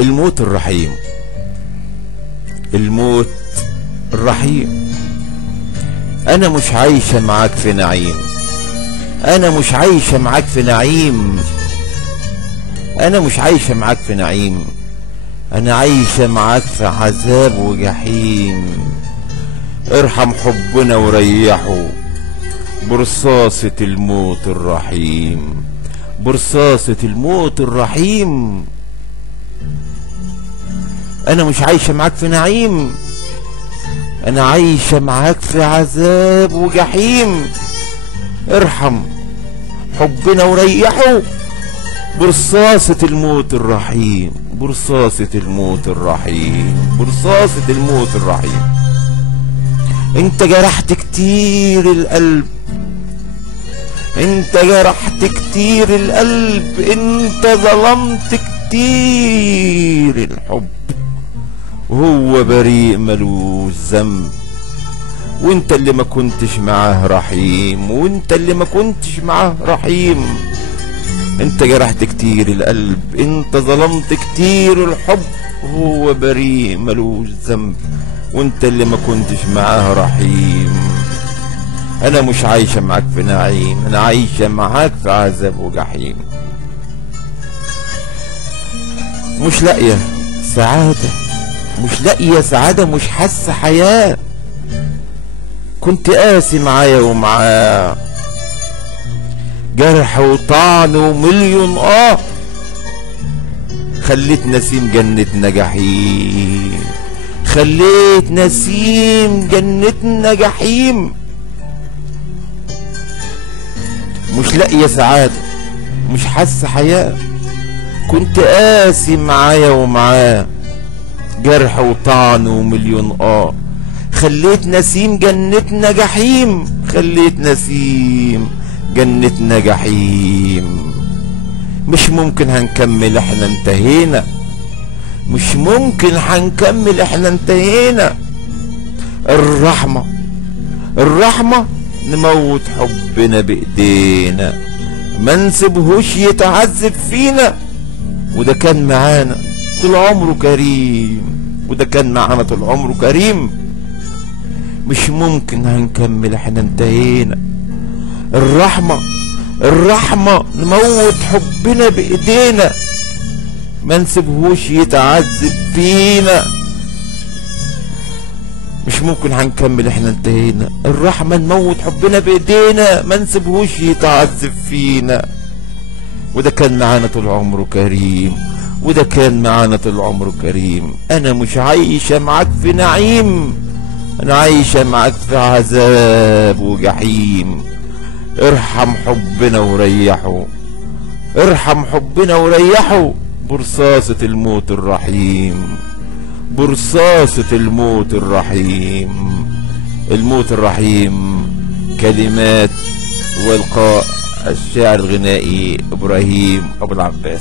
الموت الرحيم، الموت الرحيم. انا مش عايشة معاك في نعيم، انا مش عايشة معاك في نعيم، انا مش عايشة معاك في نعيم، انا عايشة معاك في عذاب وجحيم. ارحم حبنا وريحه برصاصة الموت الرحيم، برصاصة الموت الرحيم. انا مش عايشة معاك في نعيم، انا عايشة معاك في عذاب وجحيم. ارحم حبنا وريحه برصاصة الموت الرحيم، برصاصة الموت الرحيم، برصاصة الموت الرحيم. انت جرحت كتير القلب، انت جرحت كتير القلب، انت ظلمت كتير الحب، وهو بريء ملوش ذنب. وانت اللي ما كنتش معاه رحيم، وانت اللي ما كنتش معاه رحيم. انت جرحت كتير القلب، انت ظلمت كتير الحب، وهو بريء ملوش ذنب، وانت اللي ما كنتش معاه رحيم. انا مش عايشة معاك في نعيم، انا عايشة معاك في عذاب وجحيم. مش لاقية سعادة، مش لاقية سعادة، مش حاسة حياة. كنت قاسي معايا ومعاه، جرح وطعن ومليون خليت نسيم جنتنا جحيم، خليت نسيم جنتنا جحيم. مش لاقية سعادة، مش حاسة حياة. كنت قاسي معايا ومعاه، جرح وطعن ومليون خليت نسيم جنتنا جحيم، خليت نسيم جنتنا جحيم. مش ممكن هنكمل، احنا انتهينا، مش ممكن هنكمل، احنا انتهينا. الرحمة، الرحمة نموت حبنا بايدينا، ما نسيبهوش يتعذب فينا. وده كان معانا طول عمره كريم، وده كان معانا طول عمره كريم. مش ممكن هنكمل، احنا انتهينا. الرحمة، الرحمة نموت حبنا بايدينا، ما نسيبهوش يتعذب فينا. مش ممكن هنكمل، احنا انتهينا. الرحمة نموت حبنا بايدينا، ما نسيبهوش يتعذب فينا. وده كان معانا طول عمره كريم، وده كان معانا طول عمره كريم. انا مش عايشة معاك في نعيم، انا عايشة معاك في عذاب وجحيم. ارحم حبنا وريحه، ارحم حبنا وريحه برصاصة الموت الرحيم، برصاصة الموت الرحيم. الموت الرحيم. كلمات والقاء الشاعر الغنائي إبراهيم أبو العباس.